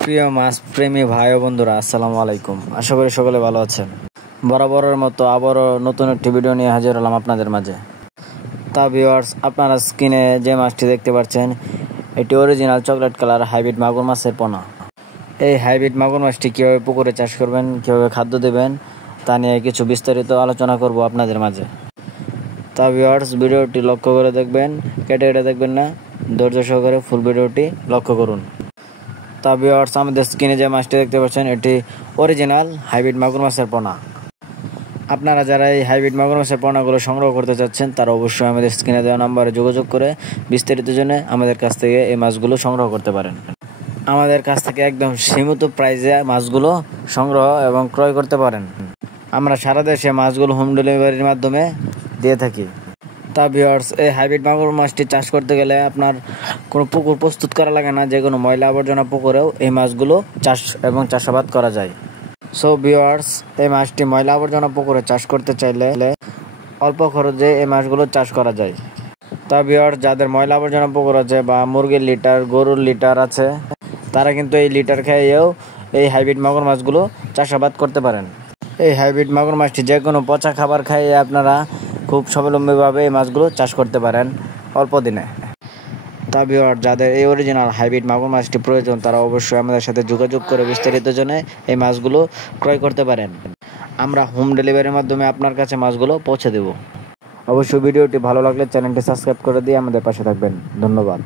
প্রিয় মাছ প্রেমী ভাই ও বন্ধুরা, আসসালামু আলাইকুম। আশা করি সকলে ভালো আছেন। বরাবরের মতো আবারও নতুন একটি ভিডিও নিয়ে হাজির হলাম আপনাদের মাঝে। তা ভিউয়ার্স, আপনারা স্ক্রিনে যে মাছটি দেখতে পাচ্ছেন, এটি অরিজিনাল চকলেট কালার হাইব্রিড মাগুর মাছের পোনা। এই হাইব্রিড মাগুর মাছটি কীভাবে পুকুরে চাষ করবেন, কীভাবে খাদ্য দেবেন, তা নিয়ে কিছু বিস্তারিত আলোচনা করব আপনাদের মাঝে। তা ভিউয়ার্স, ভিডিওটি লক্ষ্য করে দেখবেন, কেটে কেটে দেখবেন না, ধৈর্য সহকারে ফুল ভিডিওটি লক্ষ্য করুন। তা ভিউয়ার্স, আমাদের স্ক্রিনে যে মাছটি দেখতে পাচ্ছেন, এটি অরিজিনাল হাইব্রিড মাগুর মাছের পোনা। আপনারা যারা এই হাইব্রিড মাগুর মাছের পোনাগুলো সংগ্রহ করতে চাচ্ছেন, তারা অবশ্যই আমাদের স্ক্রিনে দেওয়া নাম্বারে যোগাযোগ করে বিস্তারিত জন্য আমাদের কাছ থেকে এই মাছগুলো সংগ্রহ করতে পারেন। আমাদের কাছ থেকে একদম সীমিত প্রাইসে মাছগুলো সংগ্রহ এবং ক্রয় করতে পারেন। আমরা সারা দেশে মাছগুলো হোম ডেলিভারির মাধ্যমে দিয়ে থাকি। তা ভিউয়ার্স, এই হাইব্রিড মাগুর মাছটি চাষ করতে গেলে আপনার কোনো পুকুর প্রস্তুত করা লাগে না। যে কোনো ময়লা আবর্জনা পুকুরেও এই মাছগুলো চাষ এবং চাষাবাদ করা যায়। সো ভিউয়ার্স, এই মাছটি ময়লা আবর্জনা পুকুরে চাষ করতে চাইলে অল্প খরচে এই মাছগুলো চাষ করা যায়। তা ভিউয়ার্স, যাদের ময়লা আবর্জনা পুকুর আছে বা মুরগির লিটার, গরুর লিটার আছে, তারা কিন্তু এই লিটার খেয়েও এই হাইব্রিড মাগুর মাছগুলো চাষাবাদ করতে পারেন। এই হাইব্রিড মাগুর মাছটি যে কোনো পচা খাবার খাইয়ে আপনারা খুব স্বাবলম্বীভাবে এই মাছগুলো চাষ করতে পারেন অল্প দিনে। তা ভিউয়ার্স, যাদের এই অরিজিনাল হাইব্রিড মাগুর মাছটি প্রয়োজন, তারা অবশ্যই আমাদের সাথে যোগাযোগ করে বিস্তারিত জেনে এই মাছগুলো ক্রয় করতে পারেন। আমরা হোম ডেলিভারির মাধ্যমে আপনার কাছে মাছগুলো পৌঁছে দেব। অবশ্যই ভিডিওটি ভালো লাগলে চ্যানেলটি সাবস্ক্রাইব করে দিয়ে আমাদের পাশে থাকবেন। ধন্যবাদ।